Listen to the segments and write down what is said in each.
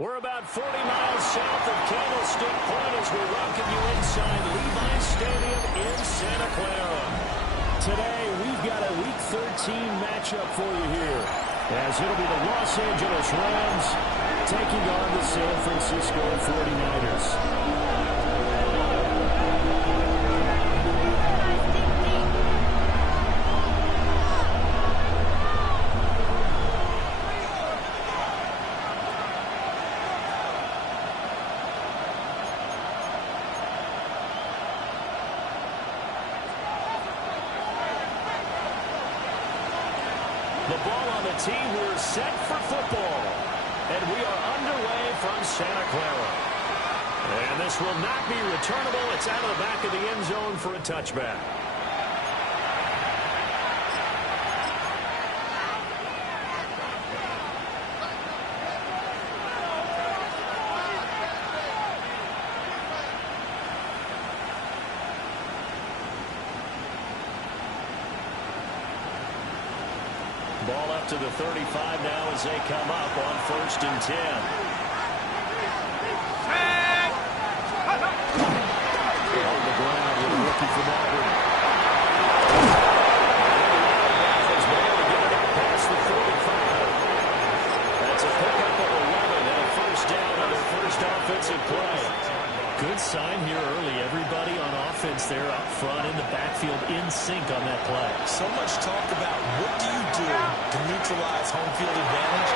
We're about 40 miles south of Candlestick Point as we welcome you inside Levi's Stadium in Santa Clara. Today, we've got a Week 13 matchup for you here, as it'll be the Los Angeles Rams taking on the San Francisco 49ers. The ball on the tee. We're set for football. And we are underway from Santa Clara. And this will not be returnable. It's out of the back of the end zone for a touchback. Ball up to the 35 now as they come up on 1st and 10. On the ground with a rookie from Auburn. He's able to get it out past the 45. That's a pickup of 11 and a first down on their first offensive play. Good sign here early. Everybody on offense there up front in the backfield in sync on that play. So much talk about what do you do to neutralize home field advantage?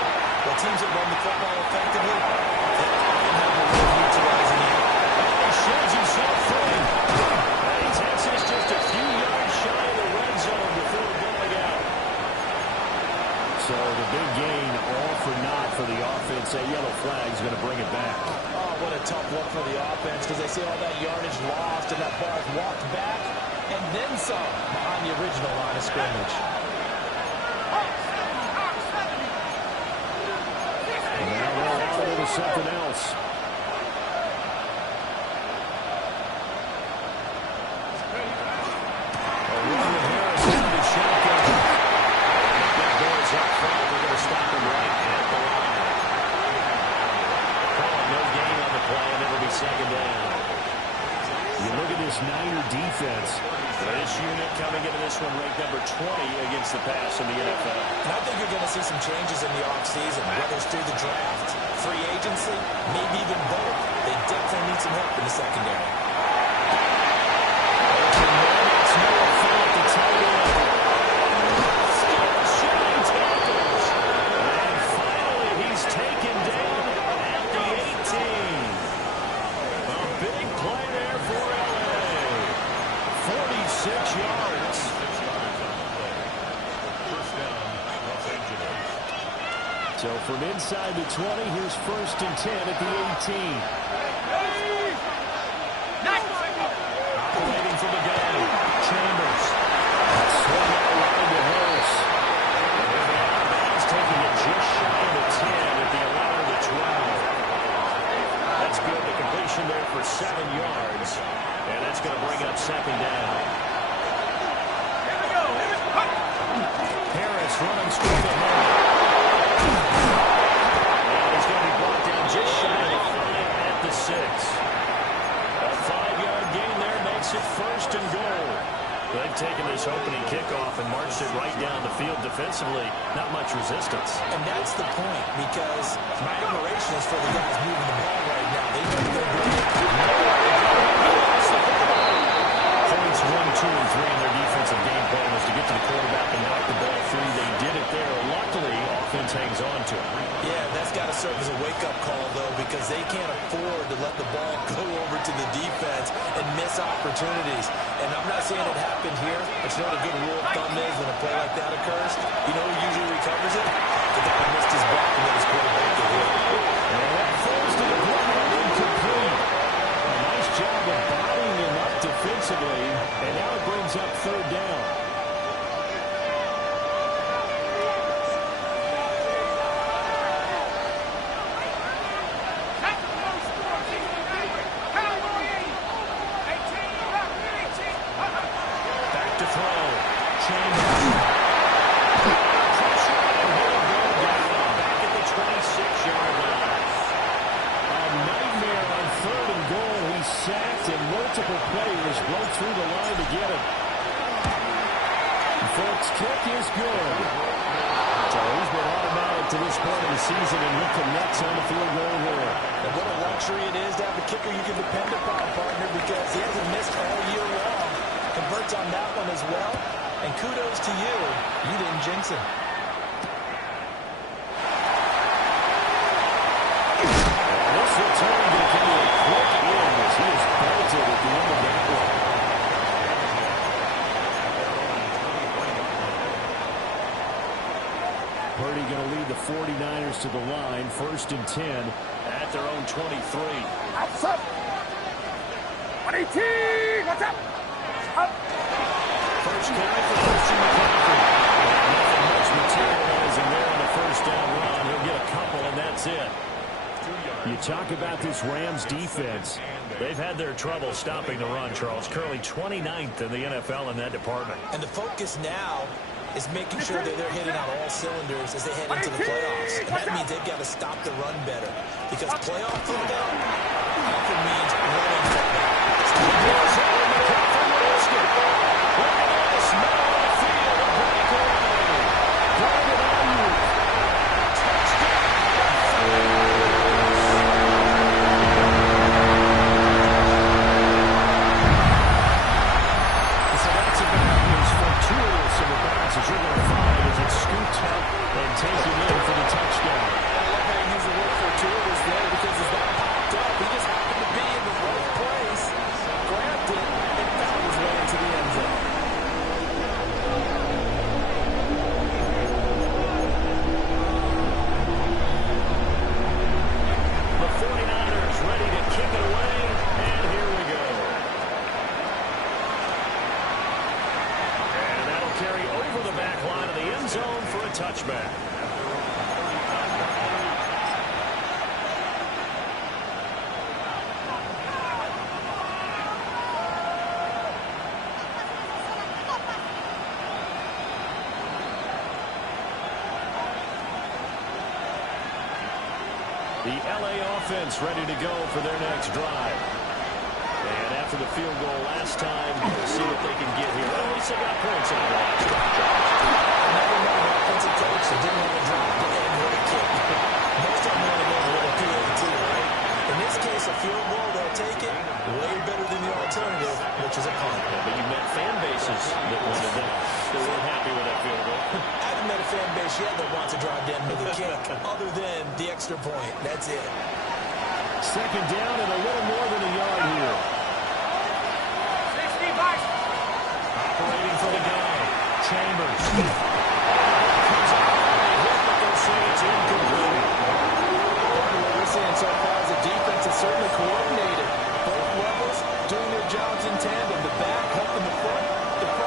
Well, teams that run the football effectively, they often have a way of neutralizing it. He sheds himself free. And he takes us just a few yards shy of the red zone before going out. So the big gain, all for naught for the offense. That yellow flag is going to bring it back. Oh, what a tough look for the offense, because they see all that yardage lost and that ball's walked back and then some behind the original line of scrimmage. And now they're out into something else. Harris into the shotgun. Big boys up front. They're going to stop him right at the line. No gain on the play, and it'll be second down. You look at this Niner defense. This unit coming into this one ranked number 20 against the pass in the NFL. And I think you're going to see some changes in the offseason, whether it's through the draft, free agency, maybe even both. They definitely need some help in the secondary. It's Noah Fant, the tight end. Still shedding tackles. And finally, he's taken down at the 18. A big play there for LA. 46 yards. So from inside the 20, here's 1st and 10 at the 18. Operating from the gun. Chambers. Swung out wide to Harris. He's taking it just shy of the 10 at the 11 of the 12. That's good. The completion there for 7 yards. And that's going to bring up second down. Harris running straight ahead. And he's going to be brought down just shy of the 5 at the 6. A 5-yard gain there makes it 1st and goal. They've taken this opening kickoff and marched it right down the field defensively. Not much resistance. And that's the point, because my admiration is for the guys moving the ball right now. They know they're doing it. Points 1, 2, and 3 in their defensive game plan was to get to the quarterback and knock the ball free. They did it there. Luckily, offense hangs on to it. Yeah, that's got to serve as a wake-up call, though, because they can't afford to let the ball go over to the defense and miss opportunities. And I'm not saying it happened here, but you know what a good rule of thumb is when a play like that occurs? You know who usually recovers it? kick is good. So he's been automatic to this point of the season, and he connects on the field goal here. And what a luxury it is to have a kicker you can depend upon, partner, because he hasn't missed all year long. Converts on that one as well. And kudos to you. You didn't jinx him. This return going to be a quick in as he is bolted at the end of that one. Purdy going to lead the 49ers to the line, 1st and 10 at their own 23. What's up? 118! What's up? Up! First carry for Christian McCaffrey. Nothing much materializing there on the first down run. He'll get a couple, and that's it. You talk about this Rams defense. They've had their trouble stopping the run, Charles. Currently 29th in the NFL in that department. And the focus now is making sure that they're hitting on all cylinders as they head into the playoffs. And that means they've got to stop the run better. Because playoff football often means running football. The LA offense ready to go for their next drive. And after the field goal last time, we'll see what they can get here. At least they got points on the last drive. Never know an offensive coach that didn't want to drop the head with a kick. Most of them want to go with a PAT, right? In this case, a field goal, they'll take it. Way better than the alternative, which is a punt. But you met fan bases that wanted that. They weren't happy with that field goal. I haven't met a fan base yet that wants to drive down with a kick, other than the extra point. That's it. Second down and a little more than a yard here. 65. Operating for the guy, Chambers. Comes out and a hit, but they'll say it's incomplete. What we're seeing so far is the defense is certainly coordinated. Both levels doing their jobs in tandem. The back helping the front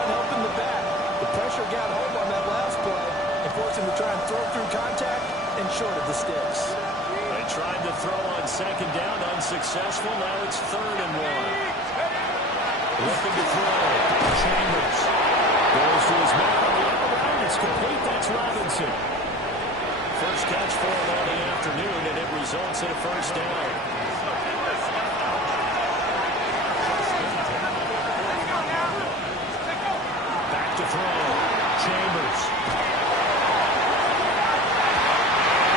helping the back. The pressure got home on that last play and forced him to try and throw through contact and short of the sticks. They tried to throw on second down, unsuccessful. Now it's 3rd and 1. Looking to throw. Chambers goes to his man on the other round. It's complete. That's Robinson. First catch for him all the afternoon, and it results in a first down. Back to throw. Chambers.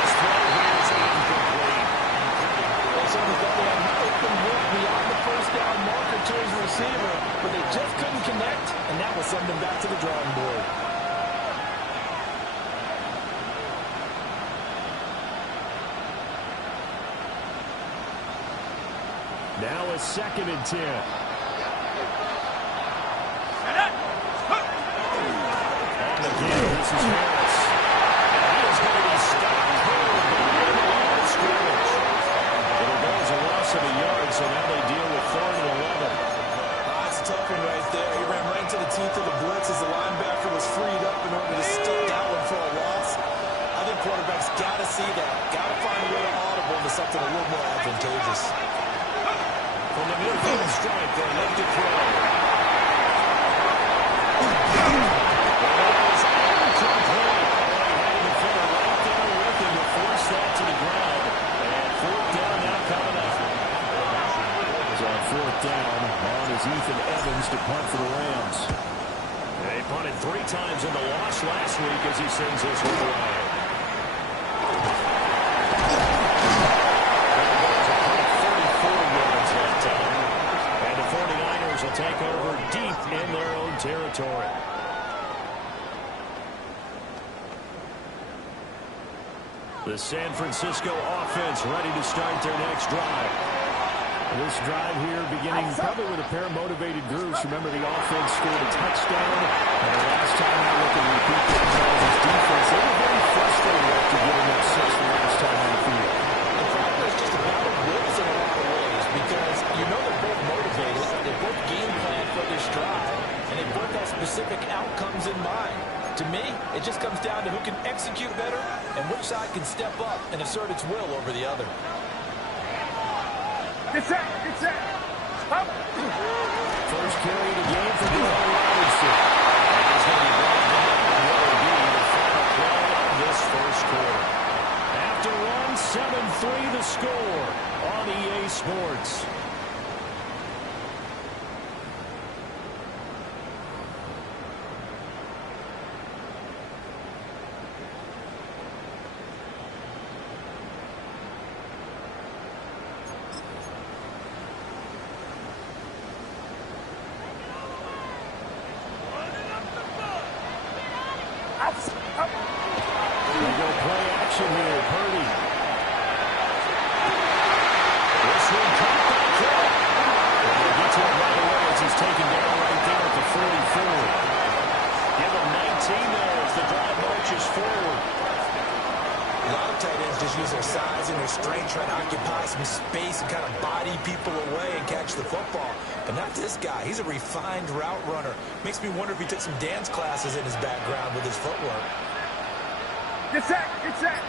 His throw here is incomplete. They certainly thought they had an open look beyond the first down marker to his receiver, but they just couldn't connect, and that will send them back to the drawing board. Now a 2nd and 10. On again, this is Harris. And he is going to be stopped cold behind the line of scrimmage. But it goes a loss of a yard, so now they deal with 3rd and 11. That's a tough one right there. He ran right into the teeth of the blitz as the linebacker was freed up in order to stick that one for a loss. I think quarterbacks got to see that. Got to find a way to audible into something a little more advantageous. From the midfield stripe, they look to throw. That is incomplete. They had the defender right there with him to force that to the ground. And 4th down now coming up. So on 4th down, on is Ethan Evans to punt for the Rams. They punted 3 times in the loss sends this one away. And the 49ers will take over deep in their own territory. The San Francisco offense ready to start their next drive. This drive here beginning probably with a pair of motivated groups. Remember, the offense scored a touchdown. And the last time I looked at repeat themselves as defense, they were very frustrated after giving up 6 the last time on the field. The problem is just a battle of wills in a lot of ways because you know they're both motivated. They both game plan for this drive. And they both have specific outcomes in mind. To me, it just comes down to who can execute better and which side can step up and assert its will over the other. Get set, get set. Stop. First carry of the game for Darrell Robinson. He's going to be brought down on what will be the final play of this first quarter. After one, 7-3 the score on EA Sports. He's a refined route runner. Makes me wonder if he took some dance classes in his background with his footwork. Get set, get set.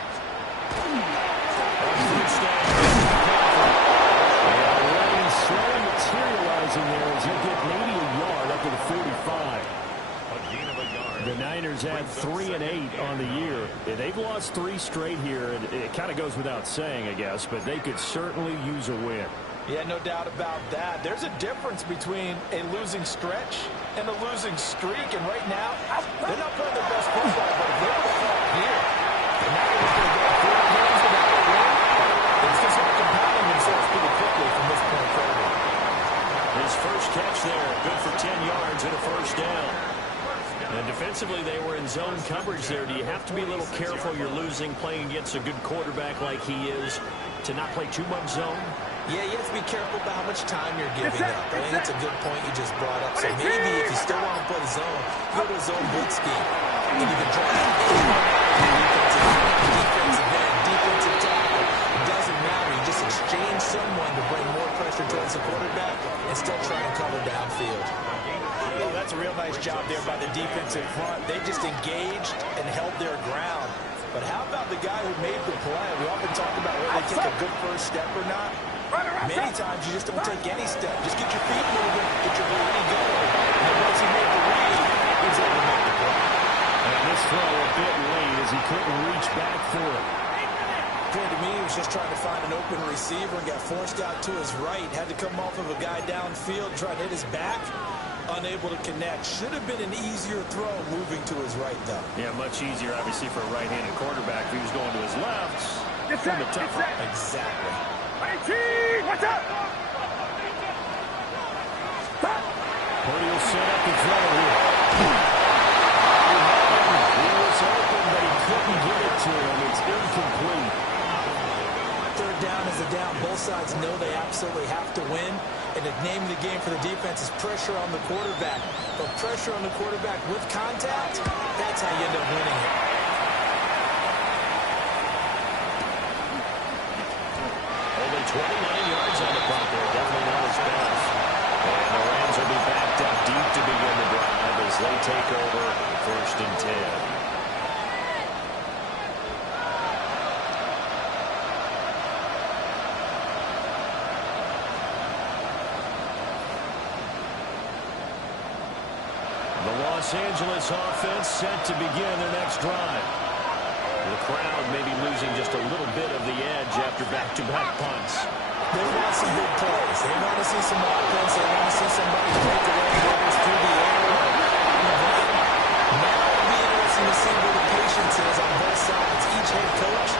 Already slowly materializing there as he'll get maybe a yard up to the 45. The Niners had 3 and 8 on the year. They've lost 3 straight here. It kind of goes without saying, I guess, but they could certainly use a win. Yeah, no doubt about that. There's a difference between a losing stretch and a losing streak. And right now, they're not playing their best football, but if they're able to fall here, and now they're going to get 4 games without a win, things can start compounding themselves pretty quickly from this point forward. His first catch there, good for 10 yards and a first down. And defensively, they were in zone coverage there. Do you have to be a little careful? You're losing, playing against a good quarterback like he is, to not play too much zone? Yeah, you have to be careful about how much time you're giving up. I think that's a good point you just brought up. So maybe if you still want to play zone, go to a zone blitz scheme. And you can try defensive end, defensive tackle. It doesn't matter. You just exchange someone to bring more pressure towards the quarterback and still try and cover downfield. Oh, that's a real nice job there by the defensive front. They just engaged and held their ground. But how about the guy who made the play? We often talk about whether they take a good first step or not. Many times you just don't take any step. Just get your feet moving, get your body going. And once he made the read, he was able to make the play. And this throw a bit late as he couldn't reach back for it. To me, he was just trying to find an open receiver and got forced out to his right. Had to come off of a guy downfield, try to hit his back. Unable to connect. Should have been an easier throw moving to his right, though. Yeah, much easier, obviously, for a right-handed quarterback. If he was going to his left, Exactly. What's up? Purdy will set up the throw here. He was open, but he couldn't get it to him. It's incomplete. Third down is a down. Both sides know they absolutely have to win. And the name of the game for the defense is pressure on the quarterback. But pressure on the quarterback with contact, that's how you end up winning it. Only 29 yards on the punt there. Definitely not his best. And the Rams will be backed up deep to begin the drive as they take over 1st and 10. Los Angeles offense set to begin their next drive. The crowd may be losing just a little bit of the edge after back-to-back punts. They want some big plays. They want to see some offense. They want to see somebody break away, whether it's through the air or on the ground. Now it'll be interesting to see where the pace patience is on both sides. Each head coach,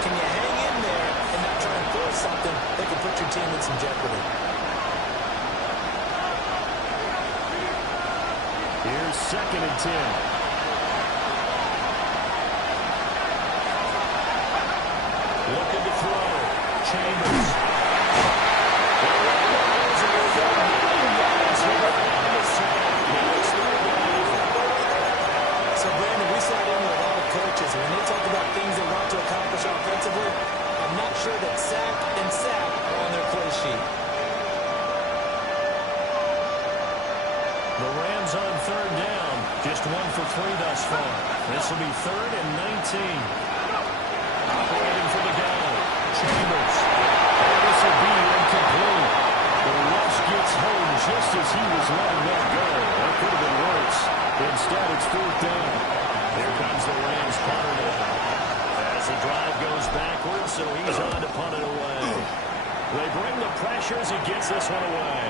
can you hang in there and not try and force something that could put your team in some jeopardy? Here's 2nd and 10. Looking to throw. Chambers. So, Brandon, we sat in with a lot of coaches, and when they talk about things they want to accomplish offensively, I'm not sure that sack and sack are on their play sheet. The Rams on 3rd down. Just 1 for 3 thus far. This will be 3rd and 19. Operating for the goal. Chambers. This will be incomplete. The rush gets home just as he was letting that go. That could have been worse. Instead, it's 4th down. Here comes the Rams punter now. As the drive goes backwards, so he's on to punt it away. They bring the pressure as he gets this one away.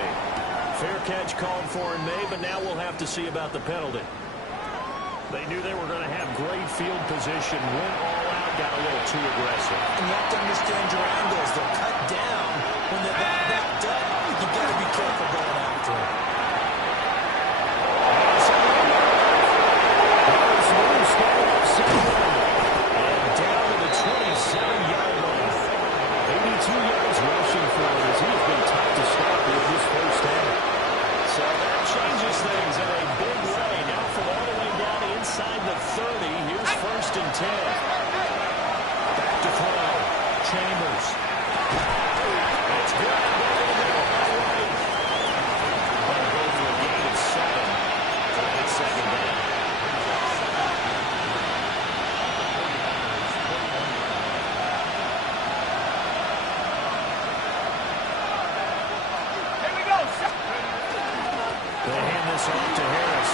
Fair catch called for in May, but now we'll have to see about the penalty. They knew they were going to have great field position, went all out, got a little too aggressive. And you have to understand your angles. They'll cut down when they're that backed up. You've got to be careful going after them. And down to the 27-yard line. 82 yards rushing for him as he's been tough to stop with this first half. So that changes things in a big way. Now from all the way down inside the 30, here's 1st and 10. Back to throw. Chambers. That's good. But go for a gain of 7. It's 2nd down. They hand this off to Harris.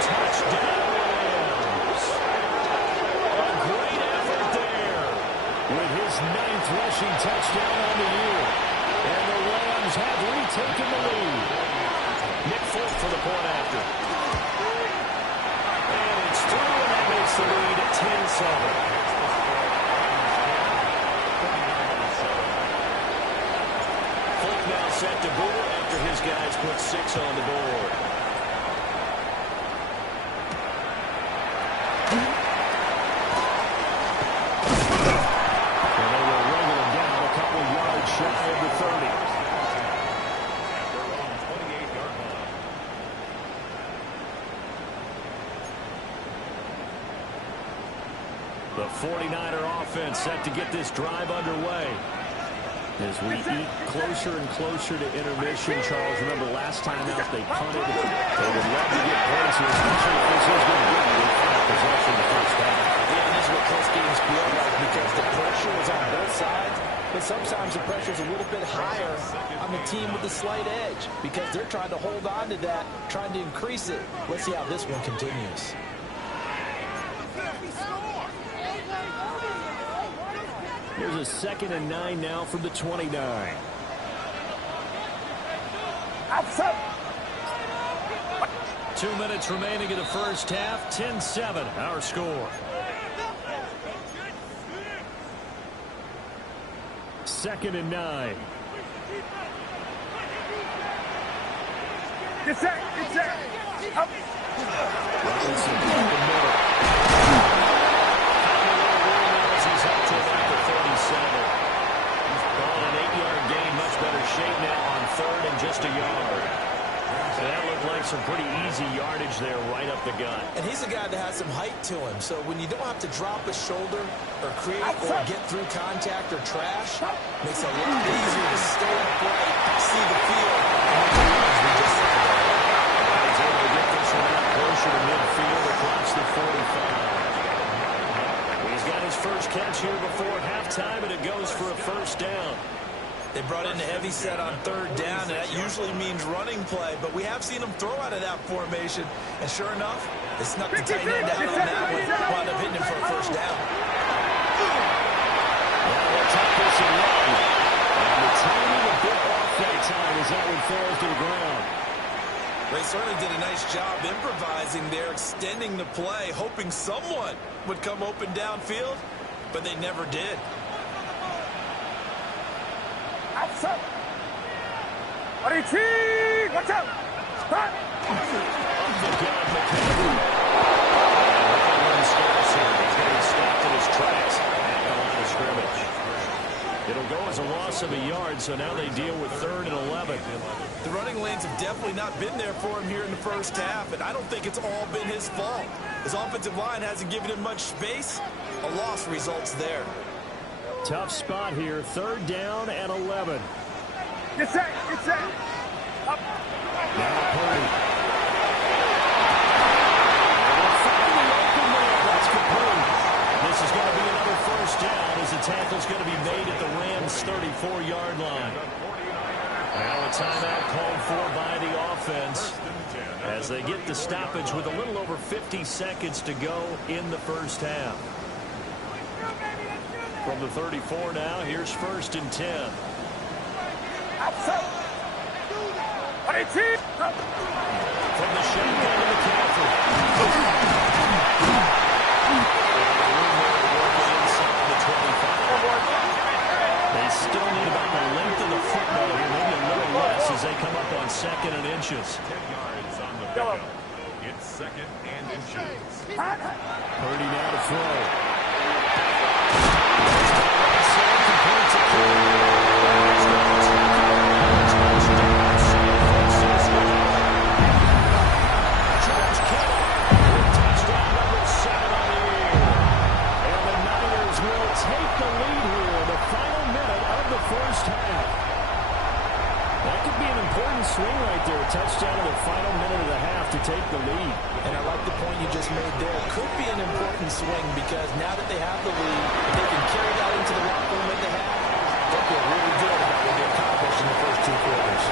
Touchdown, Rams. A great effort there with his 9th rushing touchdown on the year. And the Rams have retaken the lead. Nick Folk for the point after. And it's through, and that makes the lead at 10-7. Now set to boot after his guys put 6 on the board. And they will wrangle him down a couple yards shy of the 30. The 49er offense set to get this drive underway. As we eat closer and closer to intermission, Charles, remember last time out they punted. They would love to get points here, especially if this is going to be a possession the first half. Yeah, and this is what close games feel like because the pressure is on both sides, but sometimes the pressure is a little bit higher on the team with the slight edge because they're trying to hold on to that, trying to increase it. Let's see how this one continues. Here's a 2nd and 9 now from the 29. Outside. 2 minutes remaining in the first half. 10-7, our score. 2nd and 9. Get set. Get set. Up. Robinson in the middle. He's up to about the 37. He's calling an 8-yard gain. Much better shape now on 3rd and just a yard. So that looked like some pretty easy yardage there right up the gut. And he's a guy that has some height to him. So when you don't have to drop a shoulder or create or get through contact or trash, makes it a lot easier to stay upright, see the field, and we just saw that. He's able to get this one out closer to midfield across the 45. He's got his first catch here before halftime, and it goes for a first down. They brought in a heavy set on 3rd down, and that usually means running play, but we have seen them throw out of that formation, and sure enough, they snuck the tight end out on that one, wound up hitting him for a first down. Now they'll take this and run. And the timing a bit off that time as that one falls to the ground. They certainly did a nice job improvising there, extending the play, hoping someone would come open downfield, but they never did. Outside. Watch out. Spot. Up the gut, McCaffrey. He's going to be stopped in his tracks at the line of scrimmage. It'll go as a loss of a yard, so now they deal with 3rd and 11. The running lanes have definitely not been there for him here in the first half, and I don't think it's all been his fault. His offensive line hasn't given him much space. A loss results there. Tough spot here, 3rd down and 11. Get set. Up. Now Purdy. They're finally open there. That's complete. This is going to be another 1st down as the tackle's going to be made at the Rams' 34-yard line. Now a timeout called for by the offense as they get the stoppage with a little over 50 seconds to go in the first half. From the 34 now, here's 1st and 10. Outside. From the shotgun to McCaffrey. Working inside the 25. They still need about the length of the football here, maybe a little less as they come up on 2nd and inches. 10 yards on the pickup. It's 2nd and inches. Purdy now to throw. Swing right there, touchdown in the final minute of the half to take the lead. And I like the point you just made there. Could be an important swing because now that they have the lead, they can carry that into the locker room at the half. They'll feel really good about what they accomplished in the first 2 quarters.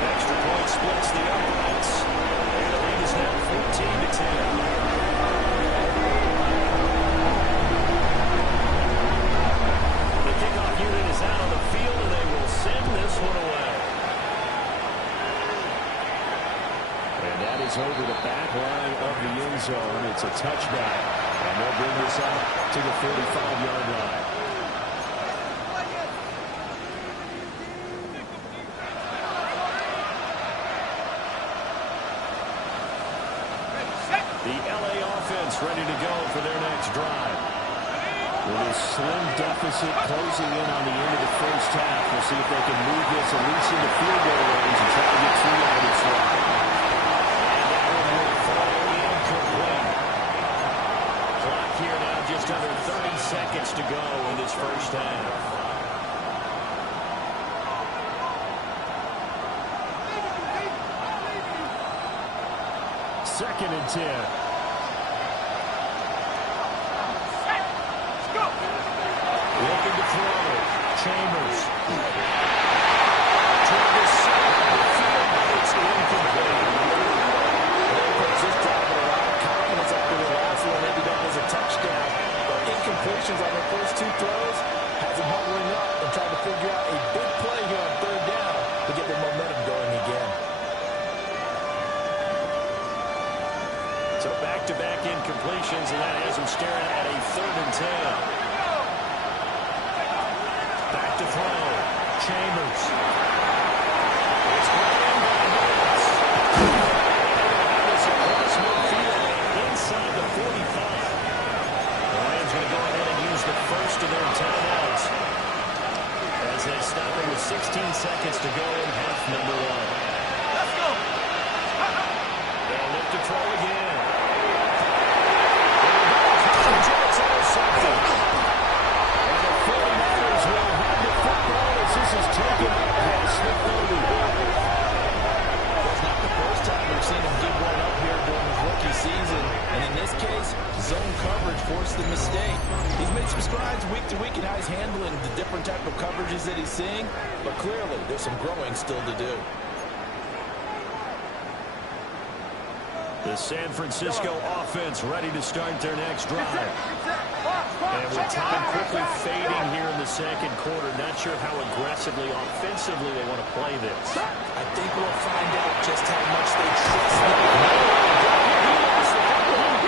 Extra point splits the uprights. And the lead is now 14-10. The kickoff unit is out on the field, and they will send this one away. That is over the back line of the end zone. It's a touchback. And they'll bring this out to the 35-yard line. The LA offense ready to go for their next drive. With a slim deficit closing in on the end of the first half, we'll see if they can move this at least into field goal range and try to get 3 out of this one. Just under 30 seconds to go in this first half. 2nd and 10. Looking to throw. Chambers. Trying to set up the field, but it's incomplete. Just driving a lot of confidence after the last one ended up as a touchdown. But incompletions on their first 2 throws has them huddling up and trying to figure out a big play here on 3rd down to get their momentum going again. So back-to-back incompletions, and that has them staring at a 3rd and 10. Back to throw. Chambers. It's brought in by Hurts. Inside the 45. The Rams going to go ahead and use the first of their timeouts as they stop it with 16 seconds to go in half number 1. Let's go. They'll look to throw again. And the 49ers will have the football as this is taken up by Smith-Oldie. It's not the first time we've seen him give one up here during his rookie season. And in this case, zone coverage forced the mistake. He's made some strides week to week in how he's handling the different type of coverages that he's seeing. But clearly, there's some growing still to do. The San Francisco offense ready to start their next drive. Box. And with time quickly fading here in the second quarter, not sure how aggressively, offensively they want to play this. I think we'll find out just how much they trust them.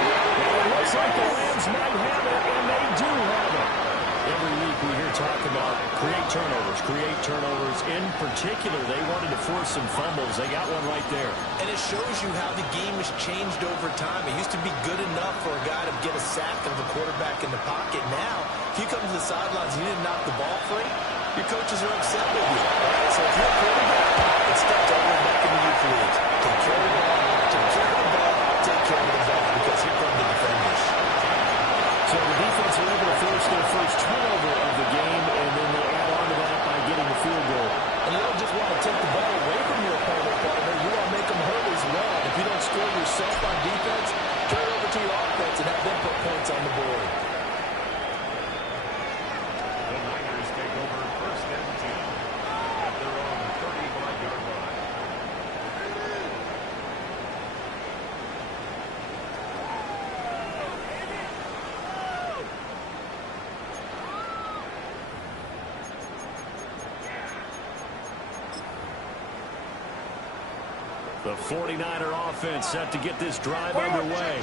It looks like the Rams might have it, and they do have it. Every week we hear talk about create turnovers. In particular, they wanted to force some fumbles. They got one right there. And it shows you how the game has changed over time. It used to be good enough for a guy to get a sack of the quarterback in the pocket. Now, if you come to the sidelines and you didn't knock the ball free, your coaches are upset with you. Right? So if you're a quarterback, it's time to go back in the youth league. Take care of the ball, take care of the ball, take care of the ball, because here come the defenders. So the defense are able to force their first turnover of the game, and then they add on to that by getting the field goal. And you don't just want to take the ball away from your opponent, partner. You want to make them hurt as well. If you don't score yourself on defense, turn it over to your offense and have them put points on the board. The Niners take over first and 10 at their own 35-yard line. The 49er offense set to get this drive underway.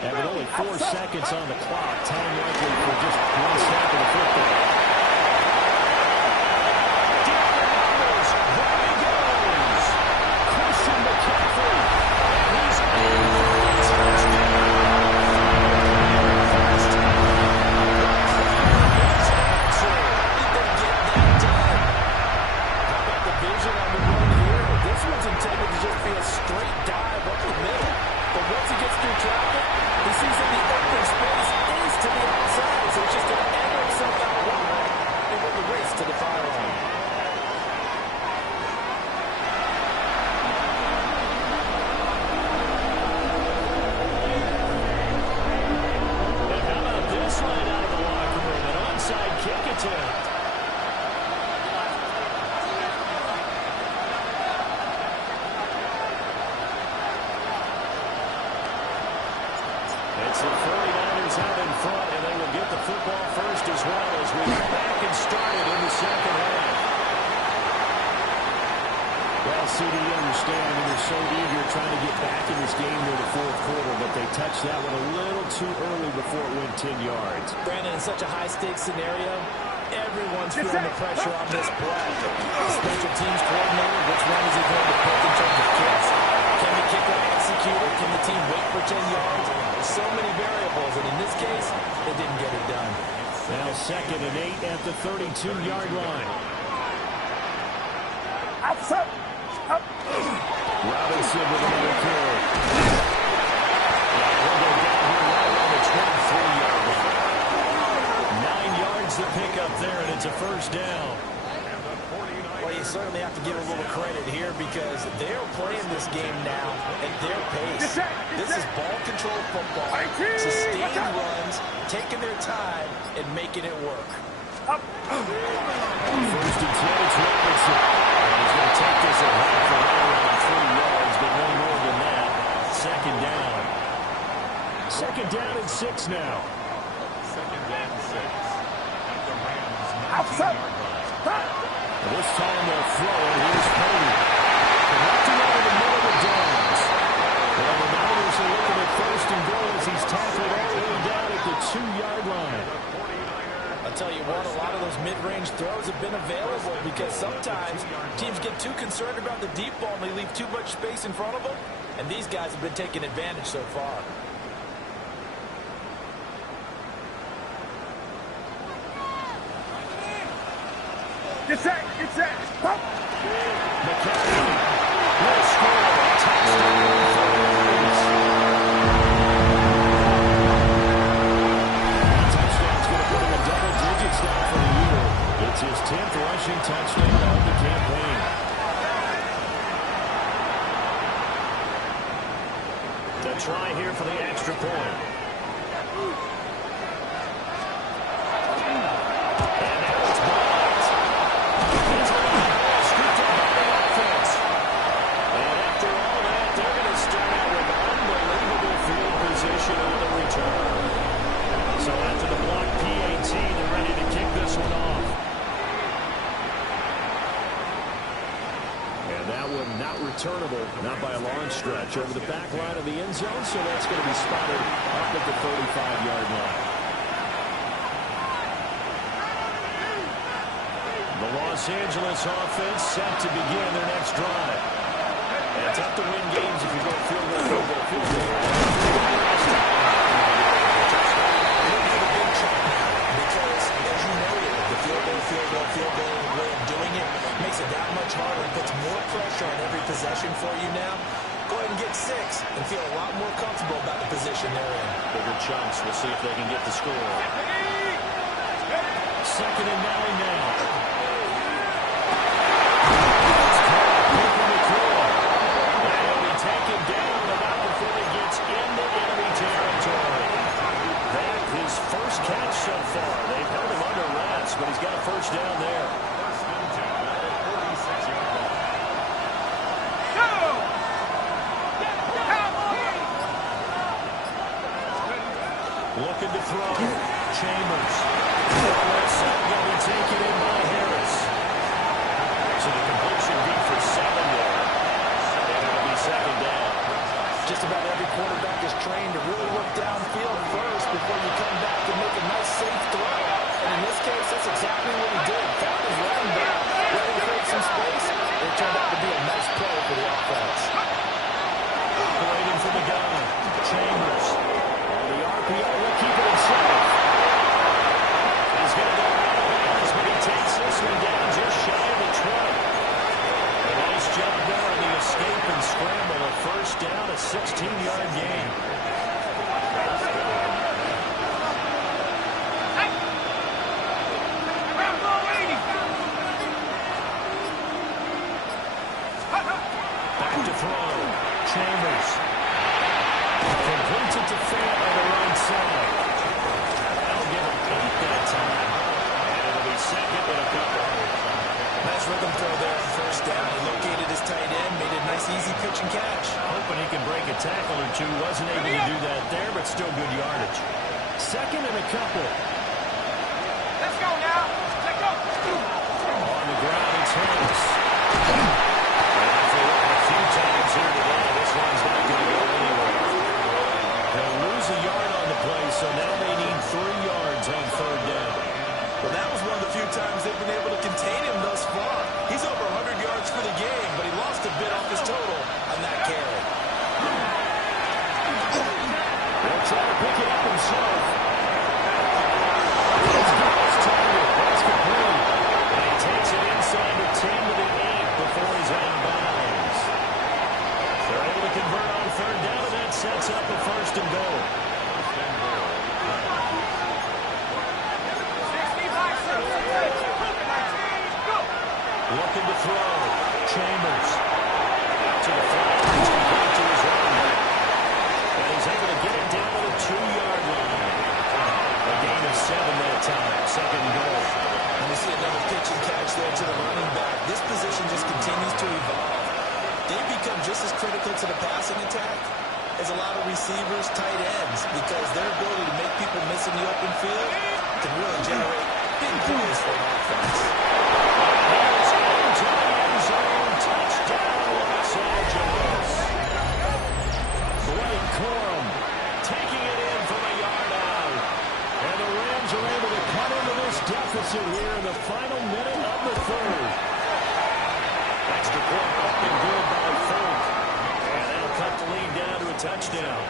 And with only 4 seconds on the clock, time likely for just one snap of the football. There he goes. Christian McCaffrey. He's This one's intended to just be a straight dive up the middle. But once he gets through traffic, he sees that the open space is to the outside. So it's just going to angle himself out wide and win the race to the foul line. And how about this line out of the locker room? An onside kick attempt. It's the 49ers out in front, and they will get the football first as well as we get back and started in the second half. Well, CD, you understand, they're so eager trying to get back in this game near the fourth quarter, but they touched that one a little too early before it went 10 yards. Brandon, in such a high-stakes scenario, everyone's feeling the pressure on this play. The special teams coordinator, which one is he going to pick in terms of kicks? Can the kicker execute it? Can the team wait for 10 yards? There's so many variables, and in this case, they didn't get it done. Now 2nd and 8 at the 32-yard line. Outside. Up. Robinson with another carry. We'll go down here right on the 23-yard line. 9 yards to pick up there, and it's a first down. Well, you certainly have to give a little credit here because they're playing this game now at their pace. This is ball control football, sustained runs, taking their time, and making it work. Up. First and 10, it's Robinson. And he's going to take this at half for around 3 yards, but no more than that. Second down. Second down and 6 now. Second and 6 at the Rams' 19-yard Outside. line. This time they'll throw it. Here's Purdy. Connecting out of the middle of downs. Well, the Niners are looking at first and goal as he's tackled all the way down at the 2-yard line. I'll tell you what, a lot of those mid-range throws have been available because sometimes teams get too concerned about the deep ball and they leave too much space in front of them, and these guys have been taking advantage so far. Get set. Get set. Up. McCaffrey will score. Touchdown. Touchdown's going to put him in double digits now for the year. It's his 10th rushing touchdown of the campaign. The try here for the extra point. And now it's blocked. He's going to have a scooped up by the offense. And after all that, they're going to start out with unbelievable field position on the return. So after the block, this one off. And that one not returnable, not by a long stretch, over the back line of the end zone, so that's going to be spotted up at the 35-yard line. The Los Angeles offense set to begin their next drive. And it's tough to win games if you go field goal, field goal, field goal. Field goal way of doing it makes it that much harder and puts more pressure on every possession for you now. Go ahead and get 6 and feel a lot more comfortable about the position they're in. Bigger chunks. We'll see if they can get the score. 2nd and 9 now. He'll be taken down about before he gets into enemy territory. That his first catch so far. They've held him under wraps, but he's got a first down there. Looking to throw. Chambers. Going to be taken in by Harris. So the completion beat for 7 there. And it'll be 2nd down. Just about every quarterback is trained to really look downfield first before you come back and make a nice safe throw. And in this case, that's exactly what he did. Found his running back, let him create some space. It turned out to be a nice play for the offense. Waiting for the gun. Chambers. The RPO will keep it himself. He's going to go out of bounds, but he takes this one down just shy of the 20. A nice job there on the escape and scramble. A first down, a 16-yard gain. Back to throw. Chambers. Completes it to Fant on the right side. That'll give him 8 that time. And it'll be 2nd and a couple. Nice rhythm throw there on first down. He located his tight end, made a nice easy pitch and catch. Hoping he can break a tackle or two. Wasn't able to do that there, but still good yardage. 2nd and a couple. Let's go now. Let's go. On the ground, it's Harris. A few times here today, this one's not going to go anywhere. They'll lose a yard on the play, so now they need 3 yards on 3rd down. Well, that was one of the few times they've been able to contain him thus far. He's over 100 yards for the game, but he lost a bit off his total on that carry. They'll try to pick it up himself. He's got his target. That's complete. And he takes it inside the 10 to the 8 before he's out of bounds. They're able to convert on 3rd down, and that sets up a 1st and goal. Looking to throw. Chambers. To the flat. He's complete to his running back. And he's able to get it down to the 2-yard line. A gain of 7 that time. 2nd and goal. And we see another pitch and catch there to the running back. This position just continues to evolve. They've become just as critical to the passing attack as a lot of receivers, tight ends, because their ability to make people miss in the open field can really generate big plays for an offense. Here's into the end zone. Touchdown, Los Angeles. Blake Corum taking it in from a yard out. And the Rams are able to cut into this deficit here in the final minute of the 3rd. Extra point up and good by Folk. And that'll cut the lead down to a touchdown.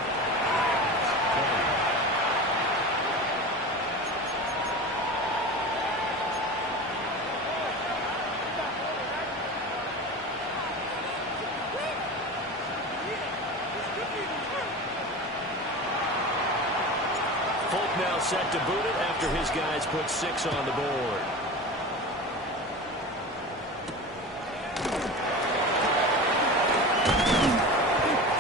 Folk now set to boot it after his guys put 6 on the board.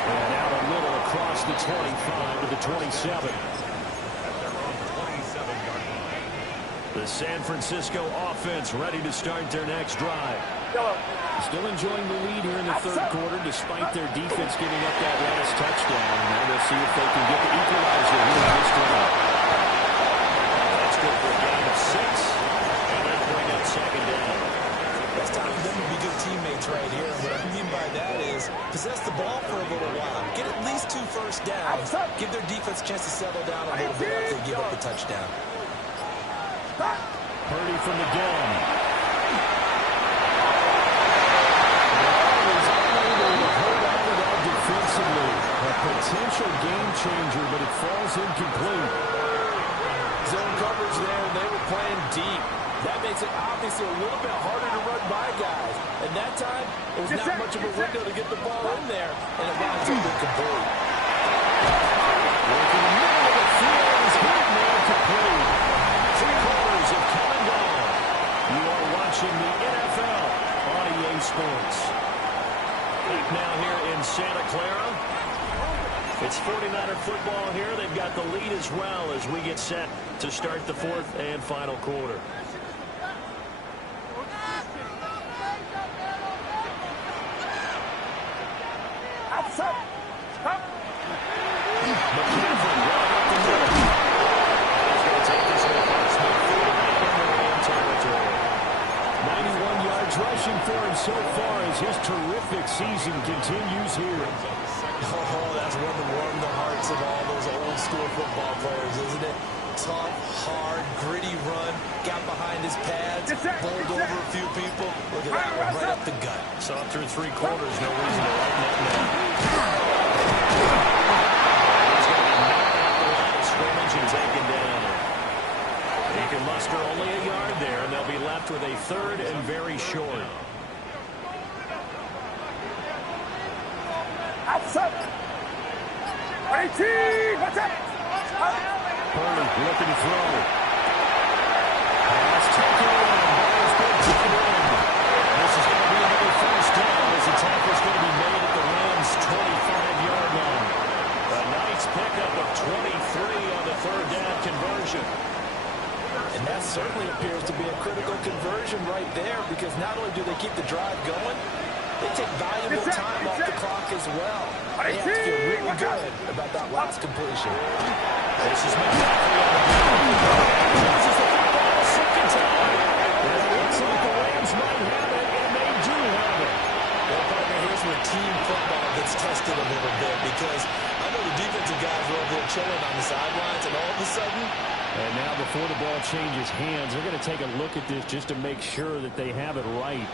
And out a little across the 25 to the 27. The San Francisco offense ready to start their next drive. Still enjoying the lead here in the 3rd quarter despite their defense giving up that last touchdown. Now we'll see if they can get the equalizer here in this drive. That's good for a gain of 6. possess the ball for a little while. Get at least 2 first downs. Give their defense a chance to settle down a little bit after they give up the touchdown. Purdy from the gun. Defensively, a potential game changer, but it falls incomplete. Zone coverage there, and they were playing deep. That makes it obviously a little bit harder to run by guys. And that time, it was not much of a window to get the ball in there, and it winds up incomplete. Working the middle of the field is hit, man, complete. 3 quarters have come and gone. You are watching the NFL on EA Sports. Back now here in Santa Clara. It's 49er football here. They've got the lead as well as we get set to start the 4th and final quarter. McCaffrey right up the middle. He's going to take this one first. 49 territory. 91 yards rushing for him so far as his terrific season continues here. Oh, that's one to warm the hearts of all those old school football players, isn't it? Tough, hard, gritty run. Got behind his pads, bowled over a few people. Look at that one, right up the gut. Saw it through 3 quarters. No reason to lighten up now. He's going to be knocked out the line of scrimmage and taken down. He can muster only a yard there, and they'll be left with a 3rd and very short. Purdy looking to throw. Pass taken in. Ball's been taken in. This is going to be another first down as the tackle's going to be made at the Rams' 25-yard line. A nice pickup of 23 on the 3rd down conversion. And that certainly appears to be a critical conversion right there, because not only do they keep the drive going, they take valuable time off the clock as well. They have to feel really good about that last completion. This is McCaffrey on the ground. This is the football, 2nd time. And it looks like the Rams might have it, and they do have it. Well, partner, here's where team football gets tested a little bit, because I know the defensive guys were over there chilling on the sidelines, and all of a sudden, and now before the ball changes hands, they're going to take a look at this just to make sure that they have it right.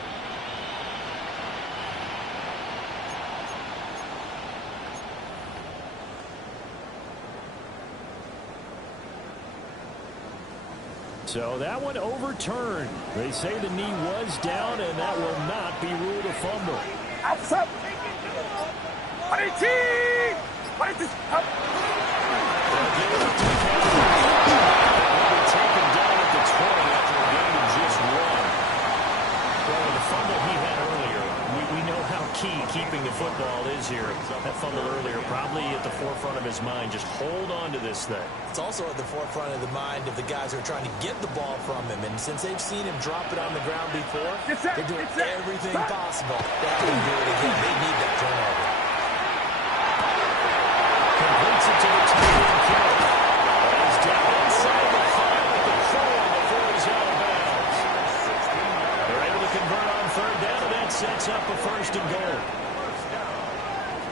So that one overturned. They say the knee was down, and that will not be ruled a fumble. Taken down at the 20 after a gain of just 1. Well, the fumble he had earlier, we know how key keeping the football is here. That fumble earlier probably at the forefront of his mind. Just hold on to this thing. it's also at the forefront of the mind of the guys who are trying to get the ball from him. And since they've seen him drop it on the ground before, they're doing everything possible to have him do it again. They need that turnover. Completes it to the tight end, Kittle. He's down inside the 5 at the 4 before he's out of bounds. They're able to convert on 3rd down, and that sets up a 1st and goal.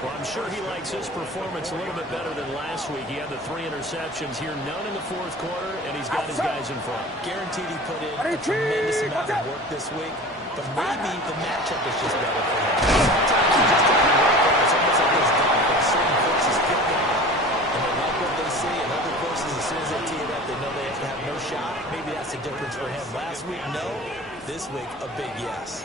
Well, I'm sure he likes his performance a little bit better than last week. He had the 3 interceptions here, none in the 4th quarter, and he's got his guys in front. Guaranteed he put in a tremendous amount of work this week, but maybe the matchup is just better for him. Sometimes you just have to work out. It's almost like this golf. Certain courses feel them out, and they like what they see, and other courses, as soon as they tee it up, they know they have to have no shot. Maybe that's the difference for him. Last week, no. This week, a big yes.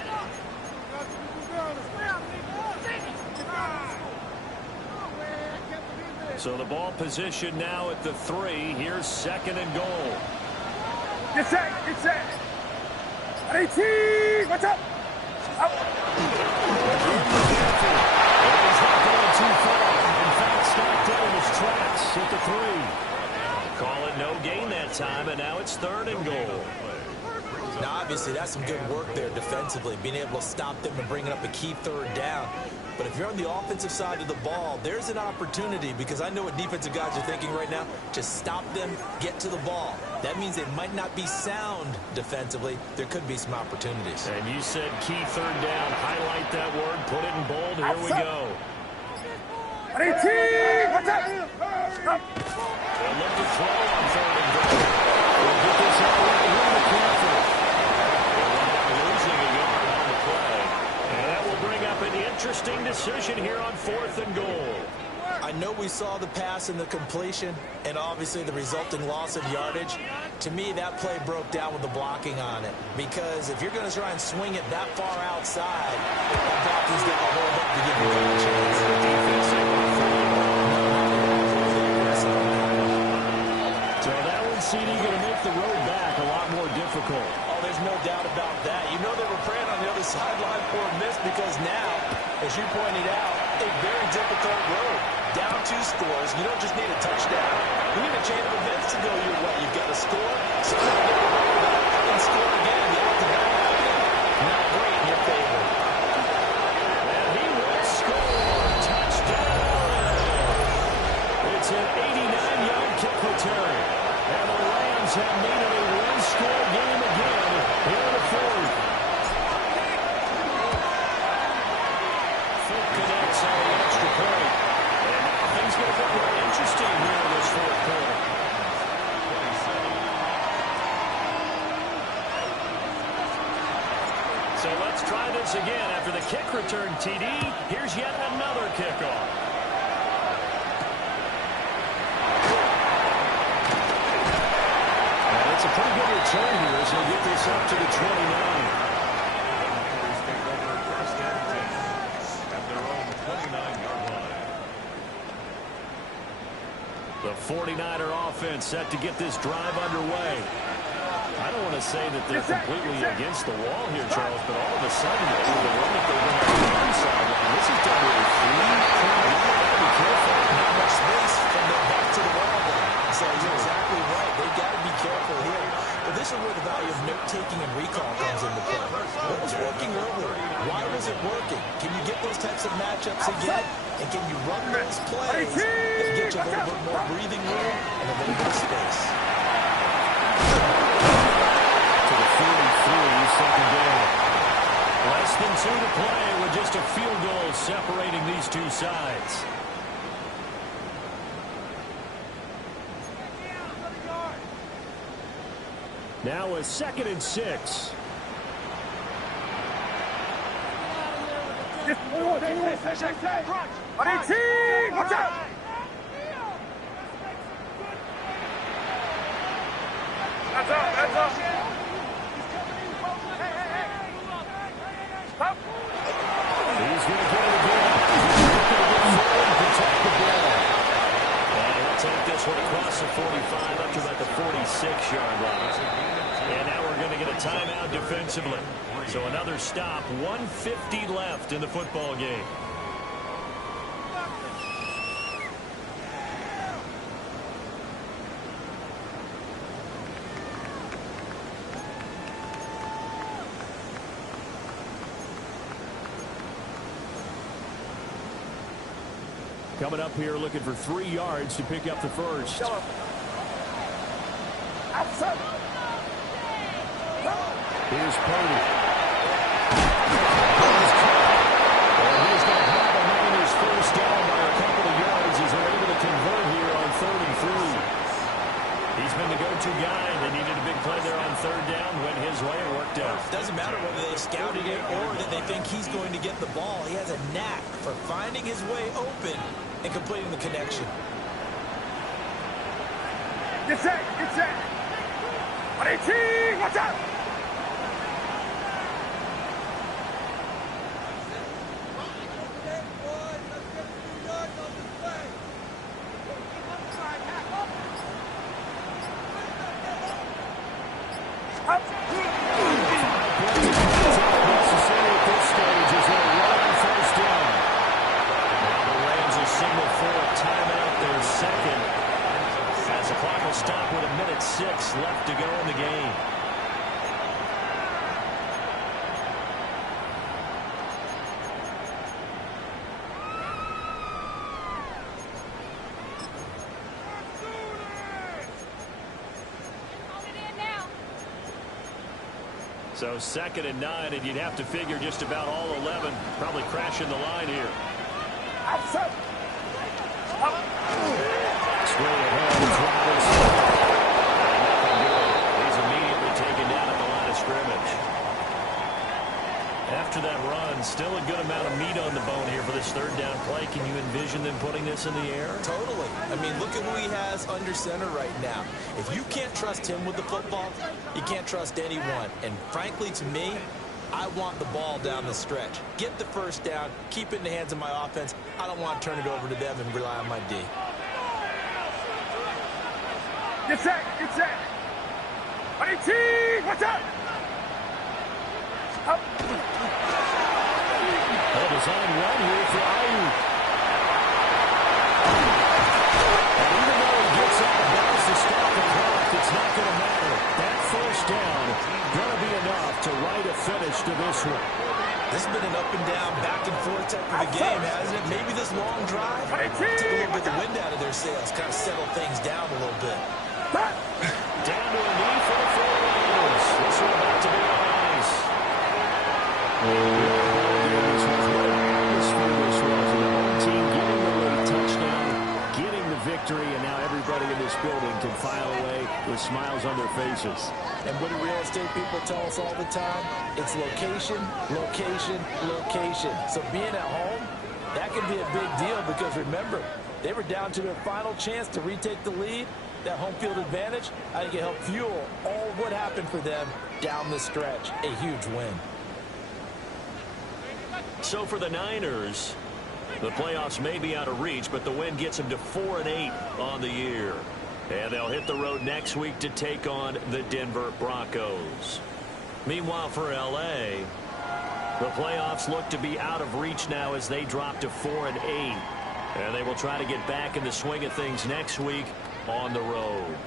So the ball position now at the 3. Here's 2nd and goal. Get set. 18. What's up? Up. He's not going too far. In fact, stopped dead in his tracks at the 3. Call it no gain that time, and now it's 3rd and goal. Now, obviously, that's some good work there defensively, being able to stop them and bringing up a key third down. But if you're on the offensive side of the ball, there's an opportunity, because I know what defensive guys are thinking right now. Just stop them, get to the ball. That means they might not be sound defensively. There could be some opportunities. And you said key third down. Highlight that word. Put it in bold. Here we go. 18, what's up? They'll look to throw on third and goal. We'll get this out right here to Crawford. Losing a yard on the play. And that will bring up an interesting decision here on 4th and goal. I know we saw the pass and the completion and obviously the resulting loss of yardage. To me, that play broke down with the blocking on it, because if you're going to try and swing it that far outside, that blocking's got to hold up to give you a chance. So that one, CD, going to make the road back a lot more difficult. Oh, there's no doubt about that. You know they were praying on the other sideline for a miss, because now, as you pointed out, a very difficult road. Down 2 scores. You don't just need a touchdown. You need a chain of events to go your way. You've got to score, somehow get the ball back, and score again. You have to back out now. Not great in your favor. And he will score. Touchdown. It's an 89-yard kick return. And the Rams have made it a one-score game again here in the 4th. Foot connects on the extra point. And now things get a bit more interesting here in this 4th quarter. So let's try this again. After the kick return, TD, here's yet another kickoff. And it's a pretty good return here as they get this up to the 29. Take over 1st and 10 at their own 29-yard line. The 49er offense set to get this drive underway. I don't want to say that they're completely against the wall here, Charles, but all of a sudden, with the run that they've been on the inside line, this is going to be a free. Be careful. Not much space from the back to the wall there. So you're exactly right. They've got to be careful here. But this is where the value of note-taking and recall comes into play. What was working earlier? Why was it working? Can you get those types of matchups again? And can you run those plays that get you a little bit more breathing room and a little bit of space? To the 43, second down. Less than 2 to play with just a field goal separating these two sides. Now a 2nd and 6. Just 18, what's up? That's up. Stop. He's going to get it again. He's going to get forward and protect the ball. And he'll take this one across the 45 up to about the 46-yard line. And now we're going to get a timeout defensively. So another stop, 1:50 left in the football game. Coming up here looking for 3 yards to pick up the first. Here's Purdy. And he's going to have a Niners first down by a couple of yards as they're able to convert here on 3rd and 3. He's been the go-to guy. They needed a big play there on 3rd down. Went his way. It worked out. It doesn't matter whether they scouted it or that they think he's going to get the ball. He has a knack for finding his way open and completing the connection. Get set. 18, watch out. Stop with 1:06 left to go in the game. So 2nd and 9, and you'd have to figure just about all 11 probably crashing the line here. Outside. Straight ahead, Travis. Nothing good. He's immediately taken down at the line of scrimmage. After that run, still a good amount of meat on the bone here for this 3rd down play. Can you envision them putting this in the air? Totally. I mean, look at who he has under center right now. If you can't trust him with the football, you can't trust anyone. And frankly, to me, I want the ball down the stretch. Get the 1st down, keep it in the hands of my offense. I don't want to turn it over to them and rely on my D. Get set. Get set. 18. Watch out. Up. Well, design run here for Ayuk. And even though he gets out of bounds to stop the clock, it's not going to matter. That 1st down going to be enough to write a finish to this one. This has been an up and down, back and forth type of a game, hasn't it? Maybe this long drive took a little bit of the wind out of their sails, kind of settled things down a little bit. Down to a knee for the 49ers. This one about to be on ice. Victory, and now everybody in this building can file away with smiles on their faces. And what do real estate people tell us all the time? It's location, location, location. So being at home, that can be a big deal because remember, they were down to their final chance to retake the lead. That home field advantage, I think it helped fuel all what happened for them down the stretch. A huge win. So for the Niners, the playoffs may be out of reach, but the win gets them to 4-8 on the year. And they'll hit the road next week to take on the Denver Broncos. Meanwhile, for L.A., the playoffs look to be out of reach now as they drop to 4-8. And they will try to get back in the swing of things next week on the road.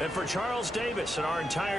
And for Charles Davis and our entire